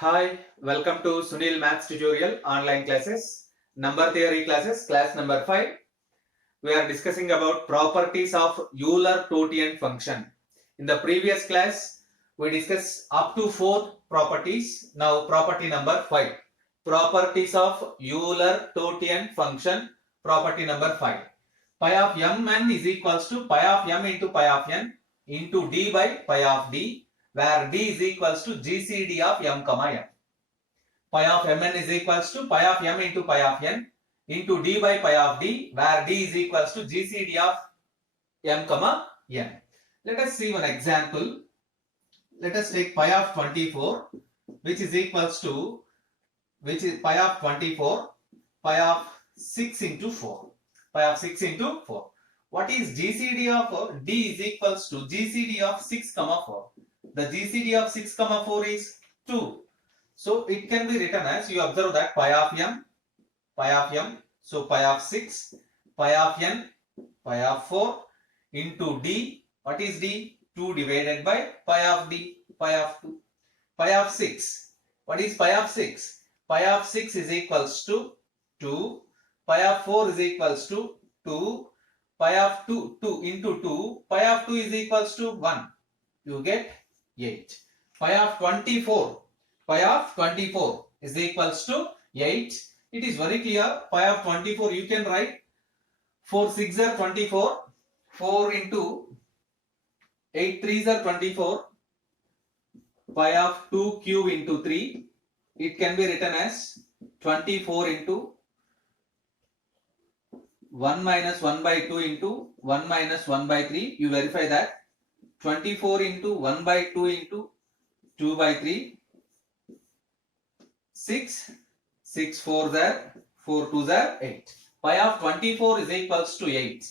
Hi, welcome to Sunil Maths Tutorial online classes, number theory classes, class number 5. We are discussing about properties of Euler-Totian function. In the previous class, we discussed up to 4 properties. Now property number 5. Properties of Euler-Totian function, property number 5. Pi of mn is equals to pi of m into pi of n into d by pi of d, where d is equals to GCD of m comma n. Pi of mn is equals to pi of m into pi of n into d by pi of d, where d is equals to GCD of m comma n. Let us see one example. Let us take pi of 24, which is equals to, which is pi of 24, pi of 6 into 4. Pi of 6 into 4. What is GCD of d is equals to GCD of 6 comma 4. The GCD of 6 comma 4 is 2. So it can be written as, you observe that pi of m, so pi of 6, pi of n, pi of 4 into d. What is d? 2 divided by pi of d, pi of 2. Pi of 6. What is pi of 6? Pi of 6 is equals to 2. Pi of 4 is equals to 2. Pi of 2 into 2. Pi of 2 is equals to 1. You get 8. Pi of 24. Pi of 24 is equals to 8. It is very clear. Pi of 24 you can write 4 6 are 24. 4 into 8 3s are 24. Pi of 2 cube into 3. It can be written as 24 into 1 minus 1 by 2 into 1 minus 1 by 3. You verify that. 24 into 1 by 2 into 2 by 3. 6. 6 4s are 4 2s are 8. Pi of 24 is equals to 8.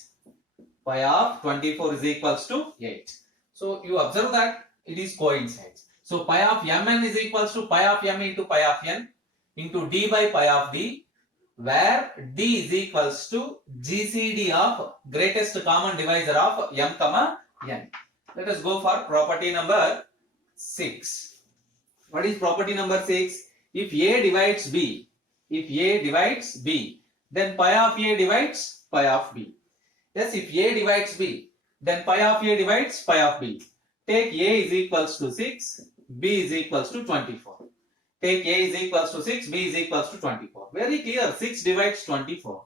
Pi of 24 is equals to 8. So you observe that it is coincides. So pi of mn is equals to pi of m into pi of n into d by pi of d, where d is equals to GCD of greatest common divisor of m comma n. Let us go for property number 6. What is property number 6? If A divides B, then pi of A divides pi of B. Yes, if A divides B, then pi of A divides pi of B. Take A is equals to 6, B is equals to 24. Take A is equals to 6, B is equals to 24. Very clear, 6 divides 24.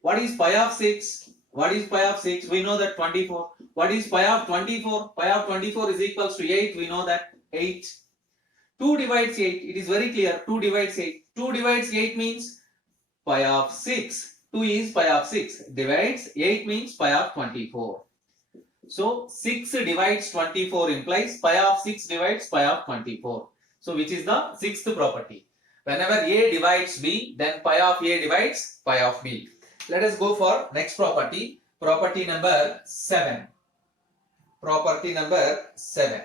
What is pi of 6? What is pi of 6? We know that 24. What is pi of 24? Pi of 24 is equals to 8. We know that 8. 2 divides 8. It is very clear. 2 divides 8. 2 divides 8 means pi of 6. 2 is pi of 6. Divides 8 means pi of 24. So 6 divides 24 implies pi of 6 divides pi of 24. So which is the sixth property. Whenever A divides B, then pi of A divides pi of B. Let us go for next property. Property number 7. Property number 7.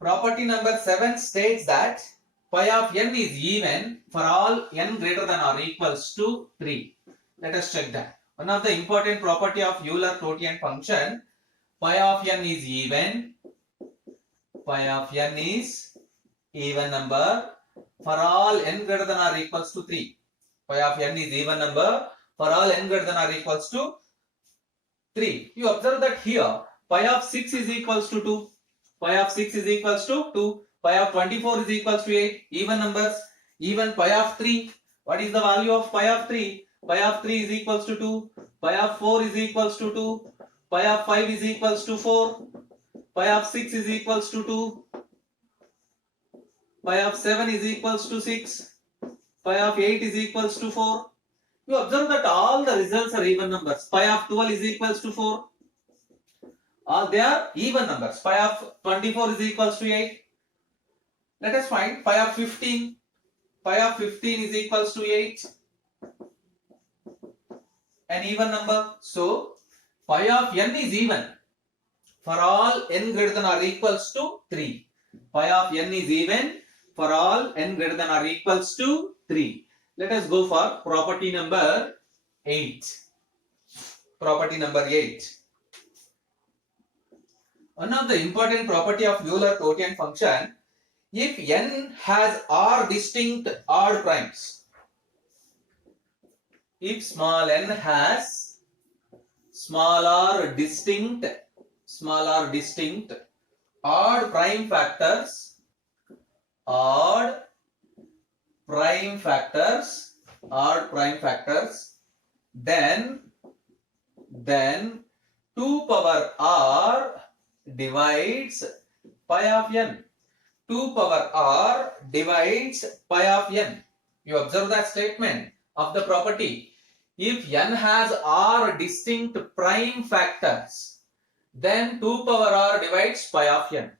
Property number 7 states that pi of n is even for all n greater than or equals to 3. Let us check that. One of the important property of Euler-Totian function, pi of n is even. Pi of n is even number for all n greater than or equals to 3. Pi of n is even number for all n greater than or equals to 3. You observe that here pi of 6 is equals to 2. Pi of 6 is equals to 2. Pi of 24 is equals to 8. Even numbers. Even pi of 3. What is the value of pi of 3? Pi of 3 is equals to 2. Pi of 4 is equals to 2. Pi of 5 is equals to 4. Pi of 6 is equals to 2. Pi of 7 is equals to 6. Pi of 8 is equals to 4. You observe that all the results are even numbers. Pi of 12 is equals to 4. All they are even numbers. Pi of 24 is equals to 8. Let us find pi of 15. Pi of 15 is equals to 8. An even number. So pi of n is even for all n greater than or equals to 3. Pi of n is even for all n greater than or equals to 3. Let us go for property number 8. Property number 8. One of the important property of Euler-Totian function, if n has r distinct odd primes, if small n has small r distinct odd prime factors, odd prime factors, then 2 power r divides pi of n. 2 power r divides pi of n. You observe that statement of the property. If n has r distinct prime factors, then 2 power r divides pi of n.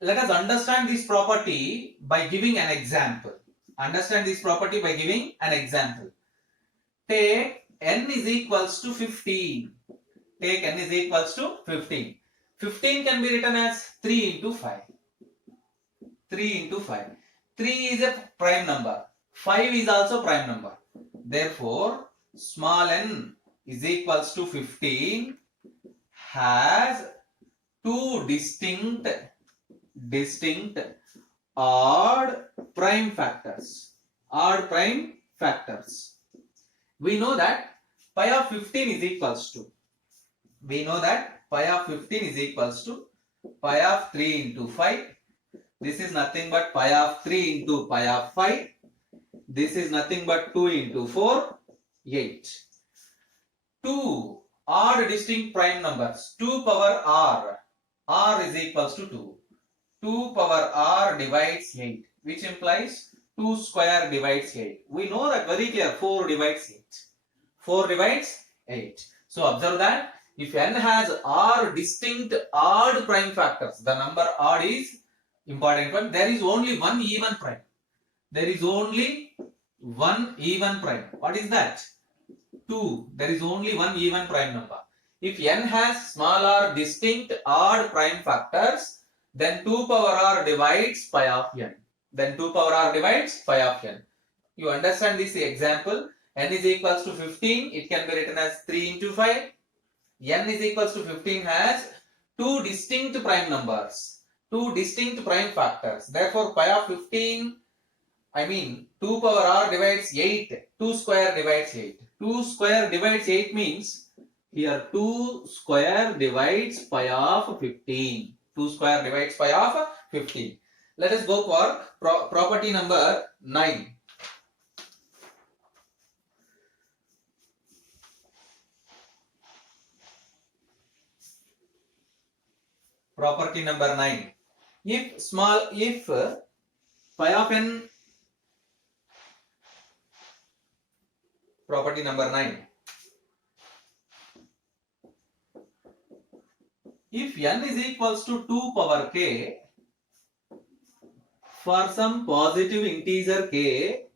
Let us understand this property by giving an example. Take n is equals to 15. 15 can be written as 3 into 5. 3 is a prime number. 5 is also prime number. Therefore, small n is equals to 15 has two distinct odd prime factors. We know that pi of 15 is equals to pi of 3 into 5. This is nothing but pi of 3 into pi of 5. This is nothing but 2 into 4, 8. Two odd distinct prime numbers. 2 power r is equals to 2. 2 power r divides 8, which implies 2 square divides 8. We know that very clear. 4 divides 8. So observe that if n has r distinct odd prime factors, the number odd is important one. There is only one even prime. What is that? 2. There is only one even prime number. If n has small r distinct odd prime factors, then 2 power r divides pi of n. You understand this example? N is equals to 15. It can be written as 3 into 5. N is equals to 15 has two distinct prime numbers, two distinct prime factors. Therefore, pi of 15, 2 power r divides 8. 2 square divides 8. 2 square divides 8 means here 2 square divides pi of 15. 2 square divides pi of 15. Let us go for property number 9. Property number 9. If pi of n, property number 9. If n is equals to 2 power k for some positive integer k,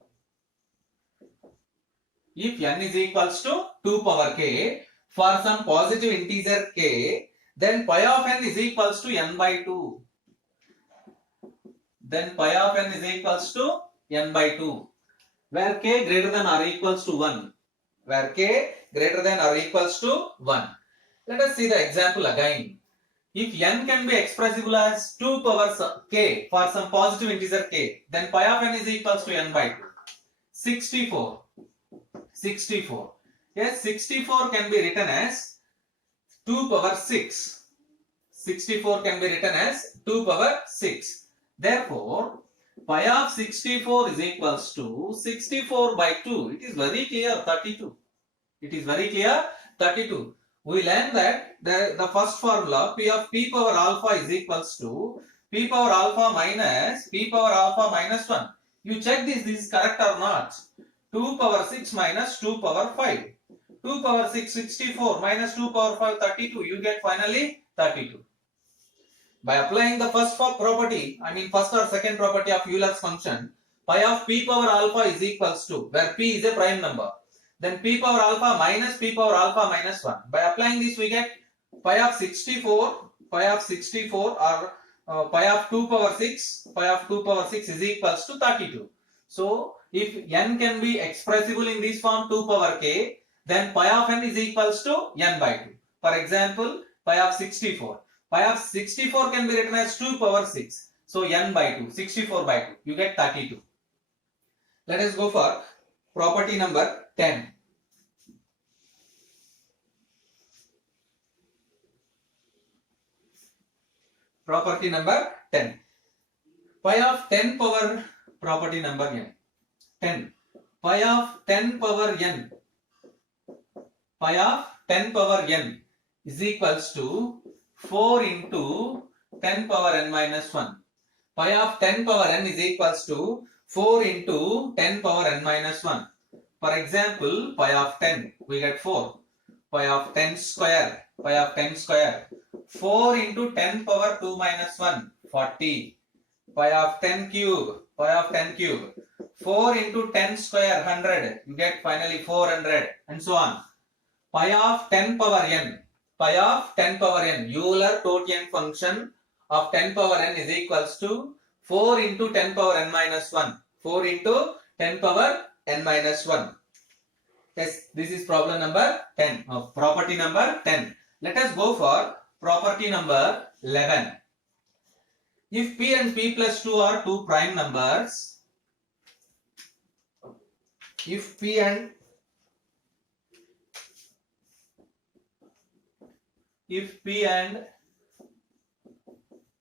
if n is equals to 2 power k for some positive integer k, then pi of n is equals to n by 2. Where k greater than or equals to 1. Let us see the example again. If n can be expressible as 2 power k for some positive integer k, then pi of n is equals to n by 2. 64. Yes, 64 can be written as 2 power 6. 64 can be written as 2 power 6. Therefore, pi of 64 is equals to 64 by 2. It is very clear, 32. We learned that the first formula p of p power alpha is equals to p power alpha minus 1. You check this is correct or not. 2 power 6 minus 2 power 5. 2 power 6, 64 minus 2 power 5, 32. You get finally 32. By applying the first property, first or second property of Euler's function, pi of p power alpha is equals to, where p is a prime number, then p power alpha minus 1. By applying this, we get pi of 64 or pi of 2 power 6 is equals to 32. So, if n can be expressible in this form 2 power k, then pi of n is equals to n by 2. For example, pi of 64. Pi of 64 can be written as 2 power 6. So n by 2, 64 by 2, you get 32. Let us go for property number 10. Property number 10. Pi of 10 power property number n. 10. Pi of 10 power n. Pi of 10 power n is equals to 4 into 10 power n minus 1. Pi of 10 power n is equals to 4 into 10 power n minus 1. For example, pi of 10, we get 4. Pi of 10 square, pi of 10 square. 4 into 10 power 2 minus 1, 40. Pi of 10 cube, pi of 10 cube. 4 into 10 square, 100. You get finally 400 and so on. Pi of 10 power n. Pi of 10 power n. Euler-Totian function of 10 power n is equals to 4 into 10 power n minus 1. 4 into 10 power n minus 1. Yes, this is problem number 10. Property number 10. Let us go for property number 11. If p and p plus 2 are two prime numbers, if p and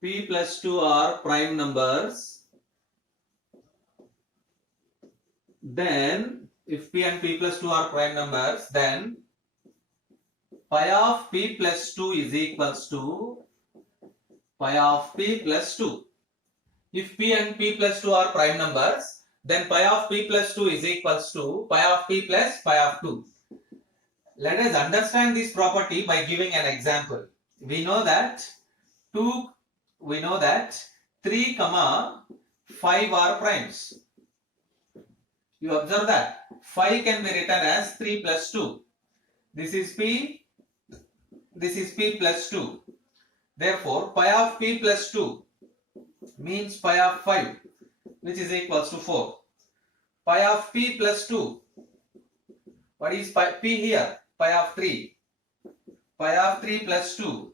p plus 2 are prime numbers, then if p and p plus 2 are prime numbers, then pi of p plus 2 is equals to pi of p plus 2. If p and p plus 2 are prime numbers, then pi of p plus 2 is equals to pi of p plus pi of 2. Let us understand this property by giving an example. We know that 3, 5 are primes. You observe that 5 can be written as 3 plus 2. This is p plus 2. Therefore, pi of p plus 2 means pi of 5, which is equals to 4. Pi of p plus 2. What is p here? Pi of 3. Pi of 3 plus 2.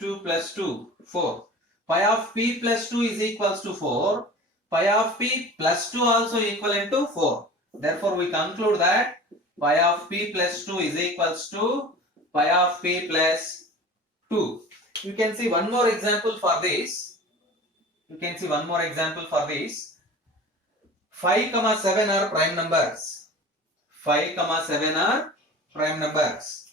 2 plus 2, 4. Pi of p plus 2 is equals to 4. Pi of p plus 2 also equivalent to 4. Therefore, we conclude that pi of p plus 2 is equals to pi of p plus 2. You can see one more example for this. 5, 7 are prime numbers. 5, 7 are prime numbers.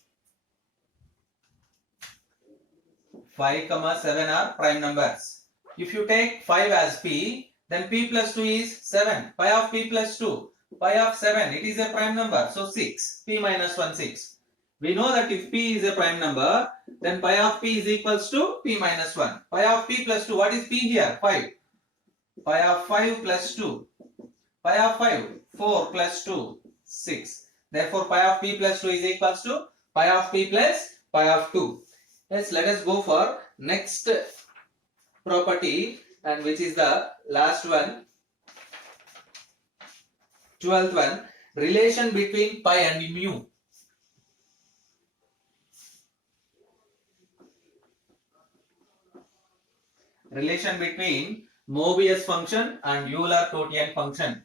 5, 7 are prime numbers. If you take 5 as p, then p plus 2 is 7. Pi of p plus 2. Pi of 7, it is a prime number. So 6. P minus 1, 6. We know that if p is a prime number, then pi of p is equals to p minus 1. Pi of p plus 2. What is p here? 5. Pi of 5 plus 2. Pi of 5. 4 plus 2. 6. Therefore, pi of p plus 2 is equals to pi of p plus pi of 2. Yes, let us go for next property, and which is the last one, 12th one, relation between pi and mu. Relation between Mobius function and Euler-Totian function,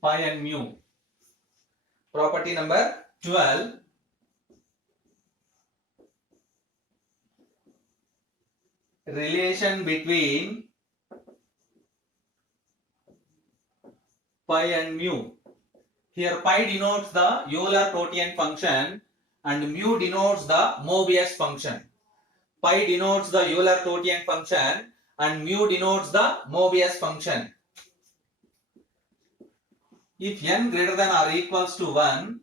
pi and mu. Property number 12. Relation between pi and mu. Here pi denotes the Euler-Totian function and mu denotes the Mobius function. Pi denotes the Euler-Totian function and mu denotes the Mobius function. If n greater than or equals to 1,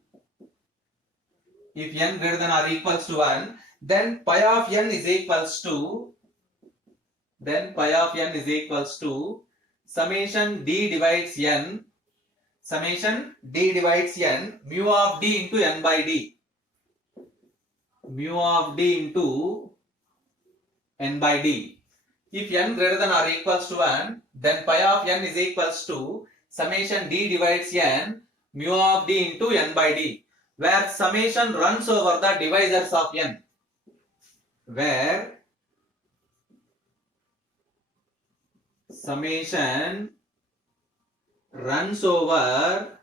then pi of n is equals to summation d divides n mu of d into n by d. Mu of d into n by d. If n greater than or equals to 1, then pi of n is equals to summation d divides n mu of d into n by d, where summation runs over the divisors of n. where summation runs over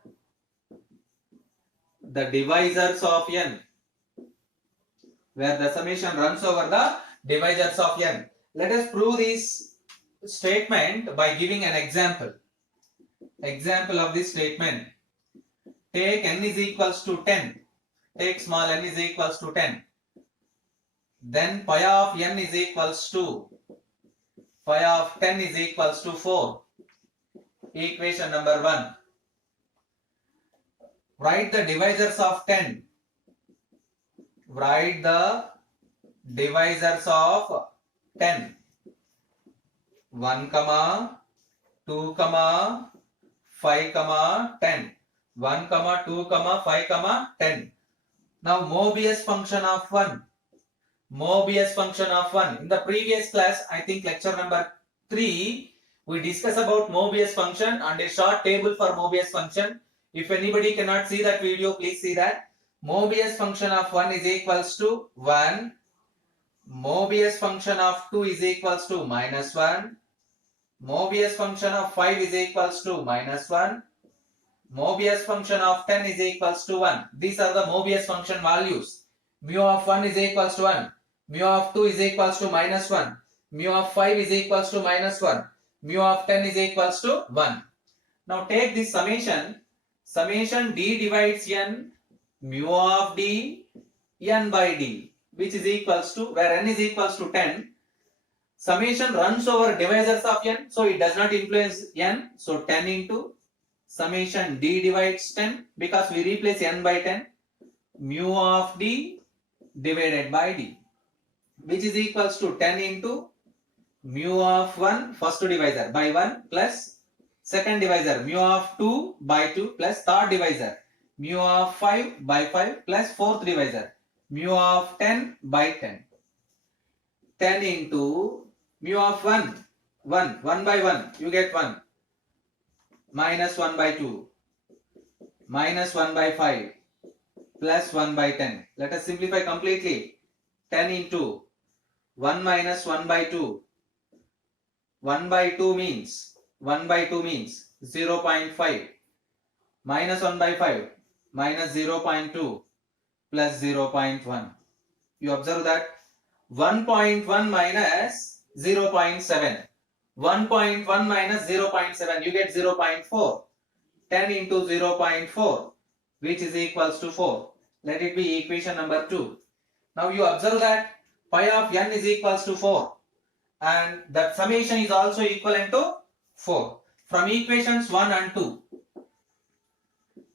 the divisors of n, where the summation runs over the divisors of n. Let us prove this statement by giving an example. Example of this statement. Take n is equals to 10. Take small n is equals to 10. Then pi of n is equals to, pi of 10 is equals to 4. Equation number 1. Write the divisors of 10. Write the divisors of 10. 1, 2, 5, 10. 1, 2, 5, 10. Now Mobius function of 1. Mobius function of 1. In the previous class, I think lecture number 3, we discussed about Mobius function and a short table for Mobius function. If anybody cannot see that video, please see that. Mobius function of 1 is equals to 1. Mobius function of 2 is equals to minus 1. Mobius function of 5 is equals to minus 1. Mobius function of 10 is equals to 1. These are the Mobius function values. Mu of 1 is equals to 1. Mu of 2 is equals to minus 1. Mu of 5 is equals to minus 1. Mu of 10 is equals to 1. Now take this summation. Summation d divides n, mu of d, n by d, which is equals to, where n is equals to 10. Summation runs over divisors of n, so it does not influence n. So 10 into summation d divides 10, because we replace n by 10. Mu of d divided by d, which is equals to 10 into mu of 1, first divisor, by 1 plus second divisor, mu of 2 by 2 plus third divisor, mu of 5 by 5 plus fourth divisor, mu of 10 by 10. 10 into mu of 1 by 1, you get 1, minus 1 by 2, minus 1 by 5, plus 1 by 10. Let us simplify completely. 10 into 1 minus 1 by 2. 1 by 2 means 0.5. Minus 1 by 5, minus 0.2 plus 0.1. You observe that 1.1 minus 0.7. 1.1 minus 0.7, you get 0.4. 10 into 0.4, which is equals to 4. Let it be equation number 2. Now you observe that pi of n is equals to 4. And that summation is also equivalent to 4. From equations 1 and 2.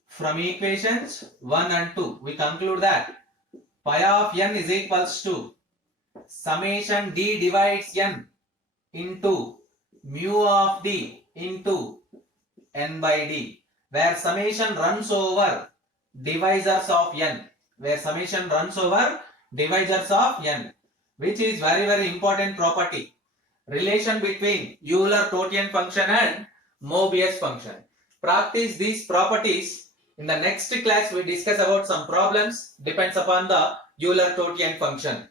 From equations 1 and 2, we conclude that pi of n is equals to summation d divides n into mu of d into n by d, where summation runs over divisors of n. Where summation runs over divisors of n, which is very, very important property. Relation between Euler-Totian function and Mobius function. Practice these properties. In the next class, we discuss about some problems depends upon the Euler-Totian function.